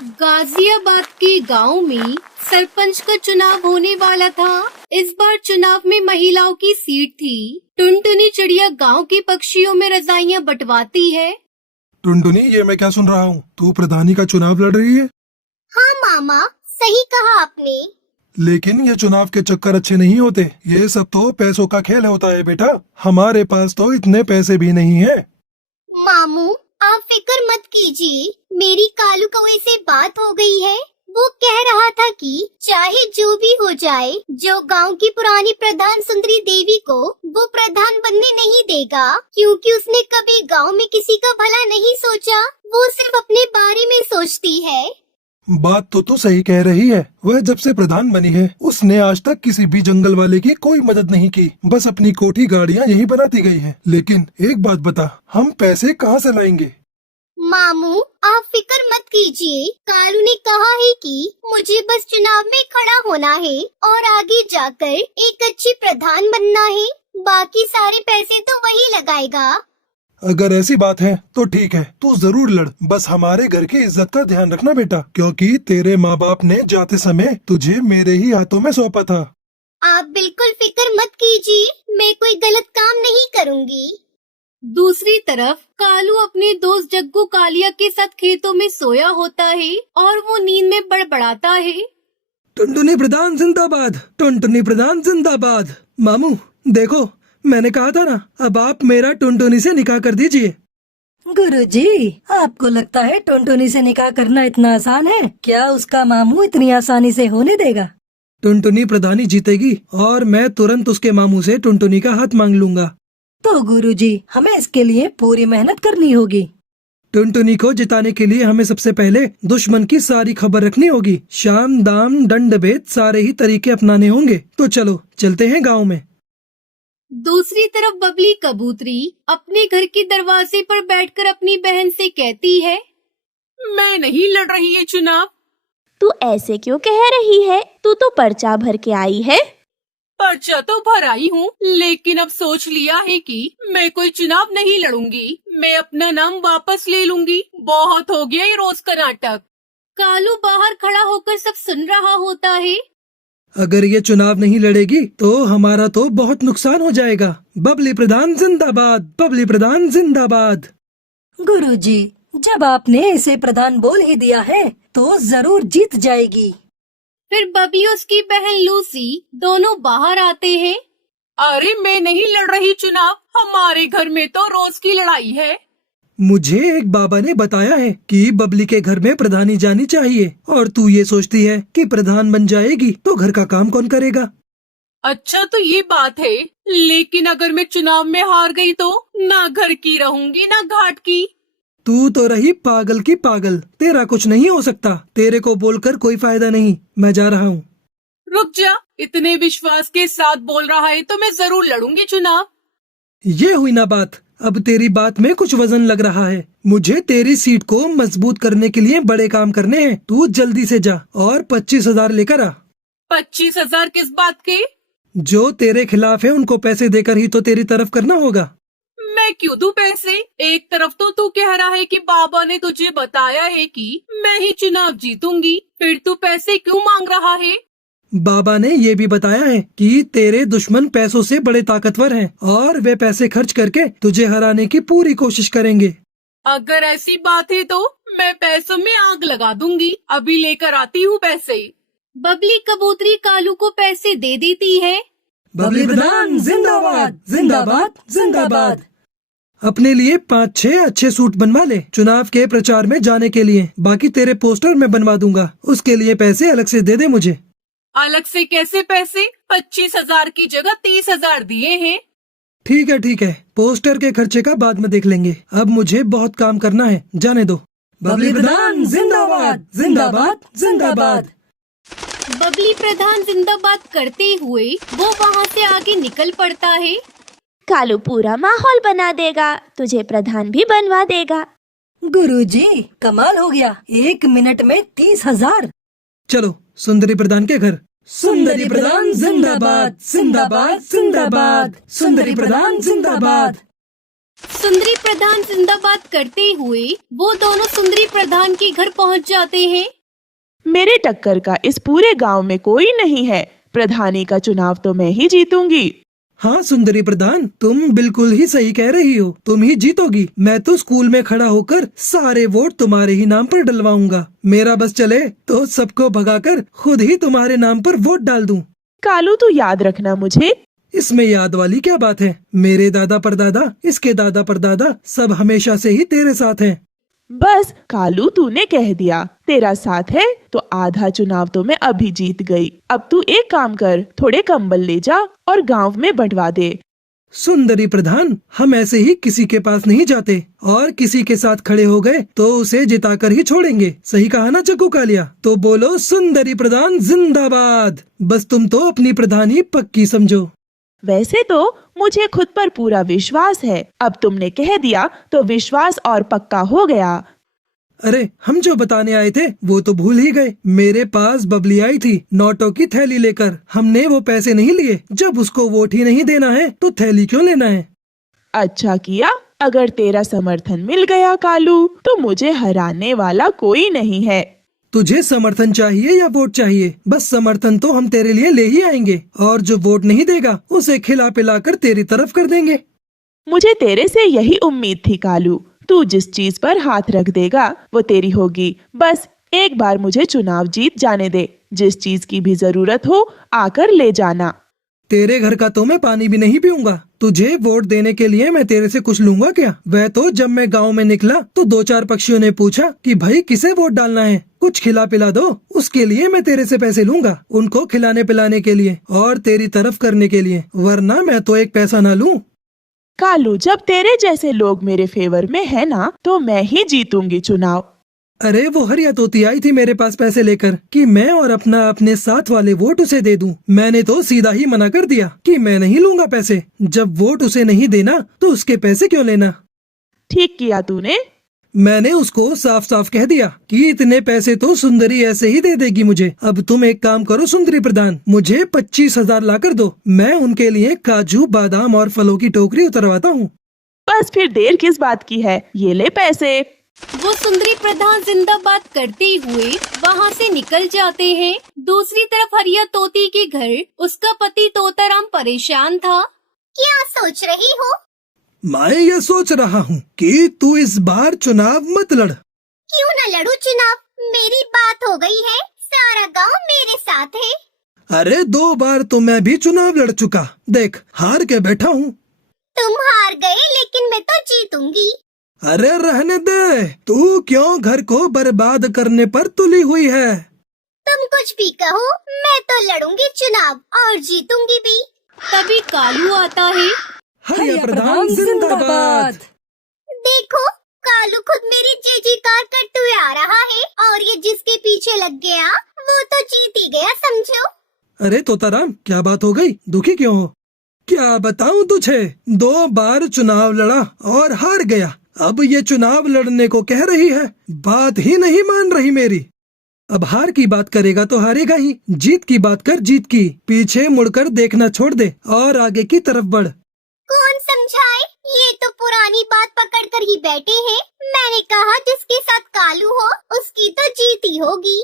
गाजियाबाद के गांव में सरपंच का चुनाव होने वाला था। इस बार चुनाव में महिलाओं की सीट थी। टुनटुनी चिड़िया गांव के पक्षियों में रजाइयां बंटवाती है। टुनटुनी, ये मैं क्या सुन रहा हूँ? तू प्रधानी का चुनाव लड़ रही है? हाँ मामा, सही कहा आपने। लेकिन ये चुनाव के चक्कर अच्छे नहीं होते। ये सब तो पैसों का खेल होता है बेटा। हमारे पास तो इतने पैसे भी नहीं है। मामू, आप फिक्र मत कीजिए। मेरी कालू कौवे से बात हो गई है। वो कह रहा था कि चाहे जो भी हो जाए, जो गांव की पुरानी प्रधान सुंदरी देवी को वो प्रधान बनने नहीं देगा, क्योंकि उसने कभी गांव में किसी का भला नहीं सोचा। वो सिर्फ अपने बारे में सोचती है। बात तो तू सही कह रही है। वह जब से प्रधान बनी है, उसने आज तक किसी भी जंगल वाले की कोई मदद नहीं की। बस अपनी कोठी गाड़ियाँ यही बनाती गई है। लेकिन एक बात बता, हम पैसे कहाँ से लाएंगे? मामू, आप फिक्र मत कीजिए। कालू ने कहा है कि मुझे बस चुनाव में खड़ा होना है और आगे जाकर एक अच्छी प्रधान बनना है। बाकी सारे पैसे तो वही लगाएगा। अगर ऐसी बात है तो ठीक है, तू जरूर लड़। बस हमारे घर की इज्जत का ध्यान रखना बेटा, क्योंकि तेरे माँ बाप ने जाते समय तुझे मेरे ही हाथों में सौंपा था। आप बिल्कुल फिक्र मत कीजिए, मैं कोई गलत काम नहीं करूँगी। दूसरी तरफ कालू अपने दोस्त जग्गू कालिया के साथ खेतों में सोया होता है और वो नींद में बड़बड़ाता है। टुनटुनी प्रधान जिंदाबाद, टुनटुनी प्रधान जिंदाबाद। मामू देखो, मैंने कहा था ना, अब आप मेरा टुनटुनी से निकाह कर दीजिए। गुरुजी, आपको लगता है टुनटुनी से निकाह करना इतना आसान है? क्या उसका मामू इतनी आसानी से होने देगा? टुनटुनी प्रधानी जीतेगी और मैं तुरंत उसके मामू से टुनटुनी का हाथ मांग लूंगा। तो गुरुजी, हमें इसके लिए पूरी मेहनत करनी होगी। टुनटुनी को जिताने के लिए हमें सबसे पहले दुश्मन की सारी खबर रखनी होगी। शाम दाम दंड भेद सारे ही तरीके अपनाने होंगे। तो चलो चलते हैं गाँव में। दूसरी तरफ बबली कबूतरी अपने घर के दरवाजे पर बैठकर अपनी बहन से कहती है, मैं नहीं लड़ रही है चुनाव। तू ऐसे क्यों कह रही है? तू तो पर्चा भर के आई है। पर्चा तो भर आई हूँ, लेकिन अब सोच लिया है कि मैं कोई चुनाव नहीं लड़ूंगी। मैं अपना नाम वापस ले लूंगी। बहुत हो गया ये रोज का नाटक। कालू बाहर खड़ा होकर सब सुन रहा होता है। अगर ये चुनाव नहीं लड़ेगी तो हमारा तो बहुत नुकसान हो जाएगा। बबली प्रधान जिंदाबाद, बबली प्रधान जिंदाबाद। गुरुजी, जब आपने इसे प्रधान बोल ही दिया है तो जरूर जीत जाएगी। फिर बबली और उसकी बहन लूसी दोनों बाहर आते हैं। अरे मैं नहीं लड़ रही चुनाव, हमारे घर में तो रोज की लड़ाई है। मुझे एक बाबा ने बताया है कि बबली के घर में प्रधानी जानी चाहिए, और तू ये सोचती है कि प्रधान बन जाएगी तो घर का काम कौन करेगा? अच्छा तो ये बात है, लेकिन अगर मैं चुनाव में हार गई तो ना घर की रहूंगी ना घाट की। तू तो रही पागल की पागल। तेरा कुछ नहीं हो सकता। तेरे को बोलकर कोई फायदा नहीं। मैं जा रहा हूँ। रुक जा, इतने विश्वास के साथ बोल रहा है तो मैं जरूर लड़ूंगी चुनाव। ये हुई ना बात। अब तेरी बात में कुछ वजन लग रहा है। मुझे तेरी सीट को मजबूत करने के लिए बड़े काम करने हैं। तू जल्दी से जा और 25,000 लेकर आ। 25,000 किस बात के? जो तेरे खिलाफ है उनको पैसे देकर ही तो तेरी तरफ करना होगा। मैं क्यों दूं पैसे? एक तरफ तो तू कह रहा है कि बाबा ने तुझे बताया है कि मैं ही चुनाव जीतूंगी, फिर तू पैसे क्यों मांग रहा है? बाबा ने ये भी बताया है कि तेरे दुश्मन पैसों से बड़े ताकतवर हैं और वे पैसे खर्च करके तुझे हराने की पूरी कोशिश करेंगे। अगर ऐसी बात है तो मैं पैसों में आग लगा दूंगी। अभी लेकर आती हूँ पैसे। बबली कबूतरी कालू को पैसे दे देती है। बबली प्रधान जिंदाबाद, जिंदाबाद, जिंदाबाद। अपने लिए 5-6 अच्छे सूट बनवा ले चुनाव के प्रचार में जाने के लिए। बाकी तेरे पोस्टर मैं बनवा दूंगा, उसके लिए पैसे अलग से दे दे मुझे। अलग से कैसे पैसे? 25,000 की जगह 30,000 दिए हैं। ठीक है, पोस्टर के खर्चे का बाद में देख लेंगे। अब मुझे बहुत काम करना है, जाने दो। बबली प्रधान जिंदाबाद, जिंदाबाद, जिंदाबाद। बबली प्रधान जिंदाबाद करते हुए वो वहाँ से आगे निकल पड़ता है। कालू पूरा माहौल बना देगा, तुझे प्रधान भी बनवा देगा। गुरुजी, कमाल हो गया। 1 मिनट में 30,000। चलो सुंदरी प्रधान के घर। सुंदरी प्रधान जिंदाबाद, जिंदाबाद, जिंदाबाद। सुंदरी प्रधान जिंदाबाद। सुंदरी प्रधान जिंदाबाद करते हुए वो दोनों सुंदरी प्रधान के घर पहुंच जाते हैं। मेरे टक्कर का इस पूरे गांव में कोई नहीं है। प्रधानी का चुनाव तो मैं ही जीतूंगी। हाँ सुंदरी प्रधान, तुम बिल्कुल ही सही कह रही हो, तुम ही जीतोगी। मैं तो स्कूल में खड़ा होकर सारे वोट तुम्हारे ही नाम पर डलवाऊंगा। मेरा बस चले तो सबको भगाकर खुद ही तुम्हारे नाम पर वोट डाल दूं। कालू, तू याद रखना मुझे। इसमें याद वाली क्या बात है? मेरे दादा परदादा, इसके दादा परदादा सब हमेशा से ही तेरे साथ हैं। बस कालू, तूने कह दिया तेरा साथ है तो आधा चुनाव तो मैं अभी जीत गई। अब तू एक काम कर, थोड़े कंबल ले जा और गांव में बंटवा दे। सुंदरी प्रधान, हम ऐसे ही किसी के पास नहीं जाते, और किसी के साथ खड़े हो गए तो उसे जिताकर ही छोड़ेंगे। सही कहा ना चक्कू कालिया? तो बोलो सुंदरी प्रधान जिंदाबाद। बस तुम तो अपनी प्रधानी पक्की समझो। वैसे तो मुझे खुद पर पूरा विश्वास है। अब तुमने कह दिया तो विश्वास और पक्का हो गया। अरे हम जो बताने आए थे वो तो भूल ही गए। मेरे पास बबली आई थी नोटों की थैली लेकर। हमने वो पैसे नहीं लिए। जब उसको वोट ही नहीं देना है तो थैली क्यों लेना है? अच्छा किया। अगर तेरा समर्थन मिल गया कालू, तो मुझे हराने वाला कोई नहीं है। तुझे समर्थन चाहिए या वोट चाहिए? बस समर्थन तो हम तेरे लिए ले ही आएंगे, और जो वोट नहीं देगा उसे खिला पिला कर तेरी तरफ कर देंगे। मुझे तेरे से यही उम्मीद थी कालू। तू जिस चीज पर हाथ रख देगा वो तेरी होगी। बस एक बार मुझे चुनाव जीत जाने दे। जिस चीज की भी जरूरत हो आकर ले जाना। तेरे घर का तो मैं पानी भी नहीं पीऊंगा। तुझे वोट देने के लिए मैं तेरे से कुछ लूंगा क्या? वह तो जब मैं गांव में निकला तो 2-4 पक्षियों ने पूछा कि भाई किसे वोट डालना है, कुछ खिला पिला दो। उसके लिए मैं तेरे से पैसे लूंगा, उनको खिलाने पिलाने के लिए और तेरी तरफ करने के लिए, वरना मैं तो एक पैसा ना लूं। कालू, जब तेरे जैसे लोग मेरे फेवर में है ना, तो मैं ही जीतूंगी चुनाव। अरे वो हरिया तोती आई थी मेरे पास पैसे लेकर कि मैं और अपने साथ वाले वोट उसे दे दूं। मैंने तो सीधा ही मना कर दिया कि मैं नहीं लूंगा पैसे। जब वोट उसे नहीं देना तो उसके पैसे क्यों लेना? ठीक किया तूने। मैंने उसको साफ साफ कह दिया कि इतने पैसे तो सुंदरी ऐसे ही दे देगी मुझे। अब तुम एक काम करो सुंदरी प्रधान, मुझे 25,000 ला कर दो। मैं उनके लिए काजू बादाम और फलों की टोकरी उतरवाता हूँ। बस फिर देर किस बात की है, ये ले पैसे। वो सुंदरी प्रधान जिंदाबाद करते हुए वहाँ से निकल जाते हैं। दूसरी तरफ हरिया तोती के घर उसका पति तोताराम परेशान था। क्या सोच रही हो? मैं ये सोच रहा हूँ कि तू इस बार चुनाव मत लड़। क्यों न लड़ू चुनाव? मेरी बात हो गई है, सारा गांव मेरे साथ है। अरे 2 बार तो मैं भी चुनाव लड़ चुका, देख हार के बैठा हूँ। तुम हार गए लेकिन मैं तो जीतूंगी। अरे रहने दे, तू क्यों घर को बर्बाद करने पर तुली हुई है? तुम कुछ भी कहो, मैं तो लड़ूंगी चुनाव और जीतूंगी भी। तभी कालू आता है। हरिया प्रधान जिंदाबाद। देखो, कालू खुद मेरी जयकार करते हुए आ रहा है और ये जिसके पीछे लग गया वो तो जीत ही गया समझो। अरे तोताराम, क्या बात हो गई? दुखी क्यों हो? क्या बताऊं तुझे, 2 बार चुनाव लड़ा और हार गया। अब ये चुनाव लड़ने को कह रही है, बात ही नहीं मान रही मेरी। अब हार की बात करेगा तो हारेगा ही। जीत की बात कर, जीत की। पीछे मुड़कर देखना छोड़ दे और आगे की तरफ बढ़। कौन समझाए? ये तो पुरानी बात पकड़ कर ही बैठे हैं। मैंने कहा जिसके साथ कालू हो उसकी तो जीत ही होगी।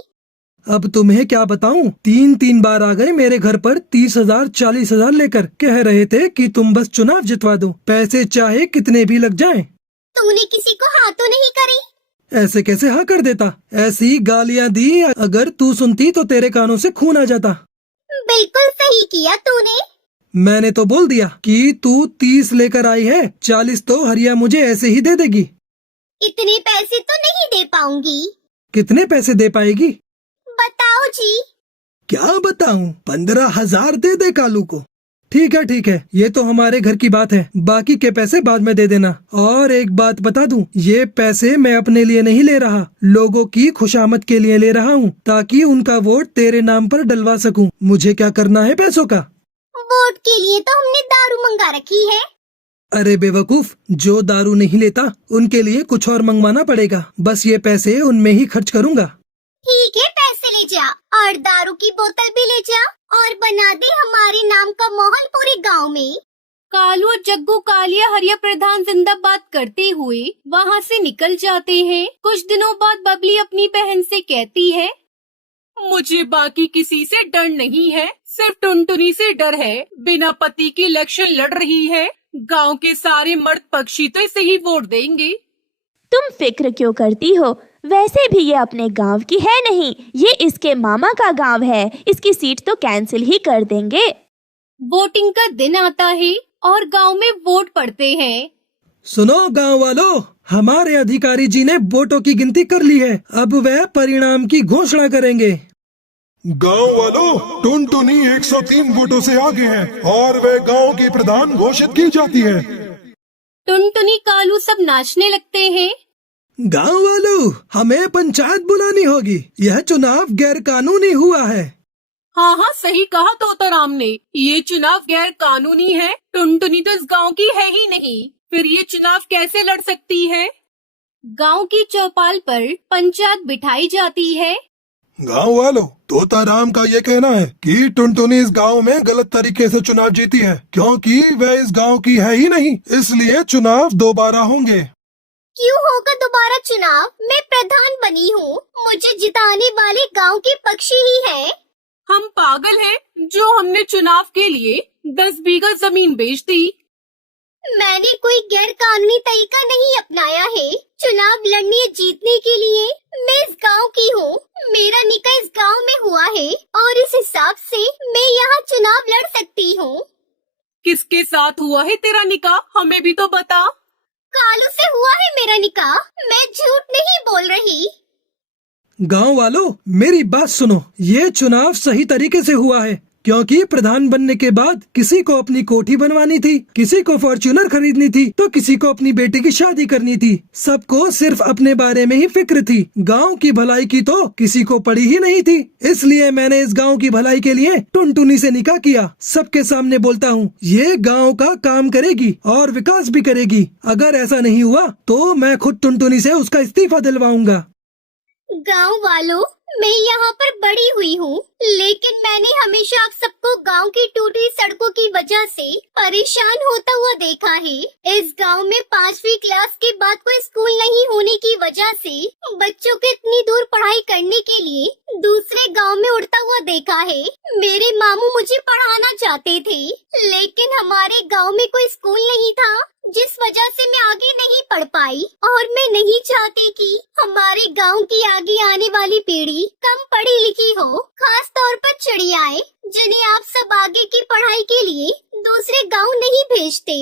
अब तुम्हें क्या बताऊं, 3 बार आ गए मेरे घर पर 30,000 40,000 लेकर। कह रहे थे कि तुम बस चुनाव जितवा दो, पैसे चाहे कितने भी लग जाएं। तूने किसी को हाँ तो नहीं करी? ऐसे कैसे हाँ कर देता? ऐसी गालियां दी, अगर तू सुनती तो तेरे कानों से खून आ जाता। बिल्कुल सही किया तूने। मैंने तो बोल दिया कि तू 30 लेकर आई है, 40 तो हरिया मुझे ऐसे ही दे देगी। इतने पैसे तो नहीं दे पाऊंगी। कितने पैसे दे पाएगी? बताओ जी। क्या बताऊं, 15,000 दे दे कालू को। ठीक है, ये तो हमारे घर की बात है। बाकी के पैसे बाद में दे देना। और एक बात बता दूं, ये पैसे मैं अपने लिए नहीं ले रहा, लोगों की खुशामद के लिए ले रहा हूँ, ताकि उनका वोट तेरे नाम पर डलवा सकूं। मुझे क्या करना है पैसों का? वोट के लिए तो हमने दारू मंगा रखी है। अरे बेवकूफ, जो दारू नहीं लेता उनके लिए कुछ और मंगवाना पड़ेगा। बस ये पैसे उनमें ही खर्च करूँगा। ठीक है, पैसे ले जा और दारू की बोतल भी ले जा और बना दे हमारे नाम का माहौल पूरे गांव में। कालू और जग्गू कालिया हरिया प्रधान जिंदाबाद करते हुए वहाँ से निकल जाते हैं। कुछ दिनों बाद बबली अपनी बहन से कहती है, मुझे बाकी किसी से डर नहीं है, सिर्फ टुनटुनी से डर है। बिना पति की इलेक्शन लड़ रही है। गांव के सारे मर्द पक्षी तो इसे ही वोट देंगे। तुम फिक्र क्यों करती हो? वैसे भी ये अपने गांव की है नहीं, ये इसके मामा का गांव है। इसकी सीट तो कैंसिल ही कर देंगे। वोटिंग का दिन आता है और गांव में वोट पड़ते हैं। सुनो गांव वालों, हमारे अधिकारी जी ने वोटों की गिनती कर ली है। अब वह परिणाम की घोषणा करेंगे। गांव वालों, टुनटुनी 103 वोटों से आगे है और वह गांव की प्रधान घोषित की जाती है। टुनटुनी कालू सब नाचने लगते हैं। गांव वालों, हमें पंचायत बुलानी होगी। यह चुनाव गैर कानूनी हुआ है। हाँ हाँ, सही कहा तोताराम ने। ये चुनाव गैर कानूनी है। टुनटुनी तो इस गांव की है ही नहीं, फिर ये चुनाव कैसे लड़ सकती है? गांव की चौपाल पर पंचायत बिठाई जाती है। गांव वालों, तोताराम का ये कहना है कि टुनटुनी इस गांव में गलत तरीके से चुनाव जीती है, क्योंकि वह इस गांव की है ही नहीं, इसलिए चुनाव दोबारा होंगे। क्यों होगा दोबारा चुनाव? मैं प्रधान बनी हूँ, मुझे जिताने वाले गांव के पक्षी ही है। हम पागल हैं जो हमने चुनाव के लिए 10 बीघा जमीन बेच दी। मैंने कोई गैर कानूनी तरीका नहीं अपनाया है। चुनाव लड़ने या जीतने के लिए मैं इस गांव की हूँ। मेरा निकाह इस गांव में हुआ है और इस हिसाब से मैं यहाँ चुनाव लड़ सकती हूँ। किसके साथ हुआ है तेरा निकाह? हमें भी तो बता। कालू से हुआ है मेरा निकाह, मैं झूठ नहीं बोल रही। गांव वालों, मेरी बात सुनो। ये चुनाव सही तरीके से हुआ है, क्योंकि प्रधान बनने के बाद किसी को अपनी कोठी बनवानी थी, किसी को फॉर्च्यूनर खरीदनी थी, तो किसी को अपनी बेटी की शादी करनी थी। सबको सिर्फ अपने बारे में ही फिक्र थी। गांव की भलाई की तो किसी को पड़ी ही नहीं थी। इसलिए मैंने इस गांव की भलाई के लिए टुनटुनी से निकाह किया। सबके सामने बोलता हूँ, ये गांव का काम करेगी और विकास भी करेगी। अगर ऐसा नहीं हुआ तो मैं खुद टुनटुनी से उसका इस्तीफा दिलवाऊंगा। गांव वालों, मैं यहाँ पर बड़ी हुई हूँ, लेकिन मैंने हमेशा आप सबको गांव की टूटी सड़कों की वजह से परेशान होता हुआ देखा है। इस गांव में 5वीं क्लास के बाद कोई स्कूल नहीं होने की वजह से बच्चों को इतनी दूर पढ़ाई करने के लिए दूसरे गांव में उड़ता हुआ देखा है। मेरे मामू मुझे पढ़ाना चाहते थे, लेकिन हमारे गाँव में कोई स्कूल नहीं था, जिस वजह से मैं आगे नहीं पढ़ पाई। और मैं नहीं चाहती कि हमारे गांव की आगे आने वाली पीढ़ी कम पढ़ी लिखी हो, खास तौर पर चिड़ियाएं, जिन्हें आप सब आगे की पढ़ाई के लिए दूसरे गांव नहीं भेजते।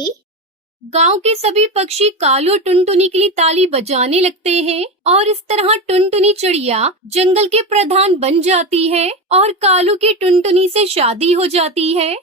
गांव के सभी पक्षी कालू और टुनटुनी के लिए ताली बजाने लगते हैं और इस तरह टुनटुनी चिड़िया जंगल के प्रधान बन जाती है और कालू की टुनटुनी से शादी हो जाती है।